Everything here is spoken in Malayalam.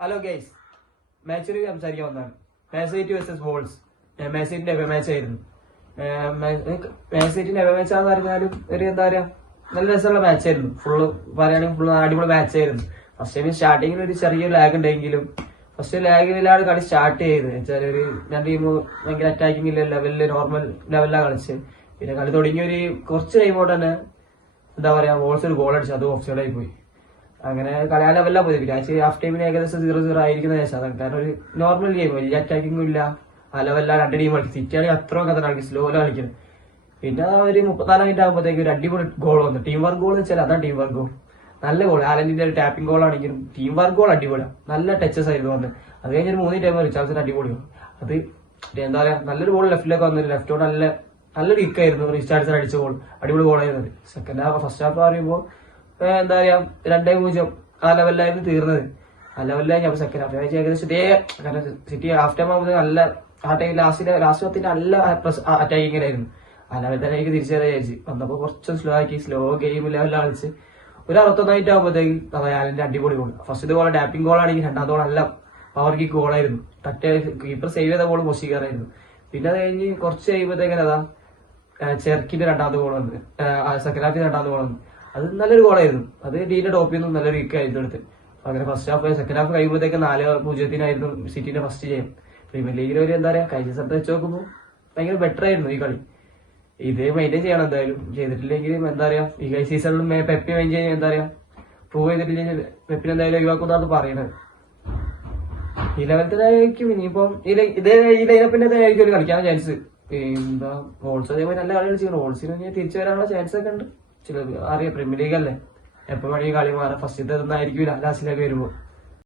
ഹലോ ഗൈസ്, മാച്ചിന് സംസാരിക്കാൻ വന്നതാണ്. Man City versus Wolves. മാൻസിറ്റിന്റെ എവേ മാച്ച് ആയിരുന്നു. മാൻസിറ്റിന്റെ എവേ മാച്ച് ആണെന്ന് പറഞ്ഞാലും ഒരു എന്താ പറയാ, നല്ല രസമുള്ള മാച്ച് ആയിരുന്നു. പറയുകയാണെങ്കിൽ ഫുള്ള് അടിപൊളി മാച്ച് ആയിരുന്നു. ഫസ്റ്റ് ടൈം സ്റ്റാർട്ടിങ്ങിൽ ഒരു ചെറിയൊരു ലാഗ് ഉണ്ടെങ്കിലും ഫസ്റ്റ് ലാഗിലാണ് കളി സ്റ്റാർട്ട് ചെയ്തത്. വെച്ചാൽ ഒരു രണ്ട് ടീം ഭയങ്കര അറ്റാക്കിംഗ് ലെവലില് നോർമൽ ലെവലിലാണ് കളിച്ചത്. പിന്നെ കളി തുടങ്ങിയ ഒരു കുറച്ച് ടൈമോട്ട് തന്നെ എന്താ പറയാ, വോൾസ് ഒരു ഗോൾ അടിച്ചു, അത് ഓഫ് സൈഡായി പോയി. അങ്ങനെ കളി ആ ലെവലിലാണ് പോയത്. പിന്നെ ഹാഫ് ടൈമിന് ഏകദേശം 0-0 ആയിരിക്കുന്ന ശേഷം അതാണ്. കാരണം ഒരു നോർമൽ ഗെയിം, വലിയ അറ്റാക്കിംഗും ഇല്ല, ആ ലെവലിലാണ് രണ്ട് ടീം കളിക്കും. സിറ്റിയാണെങ്കിൽ അത്രയും കഥ കളിക്കും, സ്ലോയിലാണ് കളിക്കുന്നത്. പിന്നെ ഒരു 34 മിനിറ്റ് ആകുമ്പോഴത്തേക്ക് ഒരു അടിപൊളി ഗോൾ വന്നു. ടീം വർക്ക് ഗോൾ എന്ന് വെച്ചാൽ അതാണ് ടീം വർക്ക് ഗോൾ. നല്ല ഗോൾ, ആലന്റിന്റെ ഒരു ടാപ്പിംഗ് ഗോൾ ആണെങ്കിലും ടീം വർക്ക് ഗോൾ അടിപൊളിയാണ്. നല്ല ടച്ചസ് ആയിരുന്നു വന്നത്. അത് കഴിഞ്ഞൊരു 3 ടൈം റിച്ചാർഡ്സിന് അടിപൊളി. അത് എന്താ പറയാ, നല്ലൊരു ഗോൾ ലെഫ്റ്റിലേക്ക് വന്നില്ല. ലെഫ്റ്റോട് നല്ലൊരു കിക്കായിരുന്നു റിച്ചാർഡ്സൺ അടിച്ച ഗോൾ, അടിപൊളി ഗോളായിരുന്നത്. സെക്കൻഡ് ഹാഫ്, ഫസ്റ്റ് ഹാഫ് പറയുമ്പോൾ എന്താ പറയാ 2-0 ആ ലെവലിലായിരുന്നു തീർന്നത്. ആ ലെവലിലായി ഞാൻ സെക്കൻഡ് ഹാഫ് ഏകദേശം ഇതേ. കാരണം സിറ്റി ഹാഫ് ടൈം ആകുമ്പോൾ നല്ല ആ ടൈം ലാസ്റ്റ് പത്തിന്റെ നല്ല അറ്റാക്കിങ്ങിലായിരുന്നു. ആ ലെവലിൽ തന്നെ എനിക്ക് തിരിച്ചു തരാൻ വിചാരിച്ചു. വന്നപ്പോ കുറച്ച് സ്ലോ ഗെയിം ലെവലിലാണ് കളിച്ച് ഒരു 61 മിനിറ്റ് ആകുമ്പോഴത്തേക്ക് ആലന്റെ അടിപൊളി goal. First goal tapping goal ആണെങ്കിൽ രണ്ടാമത്തെ ഗോൾ നല്ല പവർ കിക്ക് ഗോളായിരുന്നു. കീപ്പർ സേവ് ചെയ്ത ഗോൾ മോശിക്കാറായിരുന്നു. പിന്നെ അത് കഴിഞ്ഞ് കുറച്ച് കഴിയുമ്പോഴത്തേക്കും അതാ ചെർക്കിന്റെ രണ്ടാമത്തെ ഗോൾ വന്ന്, സെക്കൻഡ് ഹാഫിന്റെ രണ്ടാമത്തെ ഗോൾ വന്നു. അത് നല്ലൊരു ഗോളായിരുന്നു. അത് ഡീന്റെ ടോപ്പിൽ നിന്നും നല്ലൊരു കിക്ക് ആയിരുന്നു എടുത്ത്. അങ്ങനെ ഫസ്റ്റ് ഹാഫ് സെക്കൻഡ് ഹാഫ് കഴിയുമ്പോഴത്തേക്ക് 4-0 സിറ്റിന്റെ ഫസ്റ്റ് ചെയ്യാം. പ്രീമിയർ ലീഗിൽ ഒരു എന്താ പറയാ, കഴിഞ്ഞ സ്ഥലത്ത് വെച്ച് നോക്കുമ്പോൾ ഭയങ്കര ബെറ്റർ ആയിരുന്നു ഈ കളി. ഇത് മെയിൻറ്റെയിൻ ചെയ്യണം എന്തായാലും. ചെയ്തിട്ടില്ലെങ്കിലും എന്താ പറയാ, ഈ സീസണിലും പെപ്പി മെയിൻ ചെയ്യാൻ എന്താ പറയാ, പ്രൂവ് ചെയ്തിട്ടില്ലെങ്കിൽ പെപ്പിന് എന്തായാലും ഒഴിവാക്കുന്നതാണ് പറയണത്. ഈ ലെവലത്തിലായിരിക്കും ഇനിയിപ്പം ഈ ലൈനപ്പിന്റെ ആയിരിക്കും കളിക്കാൻ ചാൻസ്. എന്താ വോൾസ് അതേപോലെ നല്ല കളി കളിച്ചിരുന്നു. വോൾസിന് തിരിച്ചു വരാനുള്ള ചാൻസ് ഒക്കെ ഉണ്ട്. ചില അറിയാം, പ്രീമിയർ ലീഗ് അല്ലേ, എപ്പോ വേണമെങ്കിൽ കളി മാറാം. ഫസ്റ്റത്തെ ഒന്നും ആയിരിക്കില്ല ലാസ്റ്റിലേക്ക് വരുമ്പോ.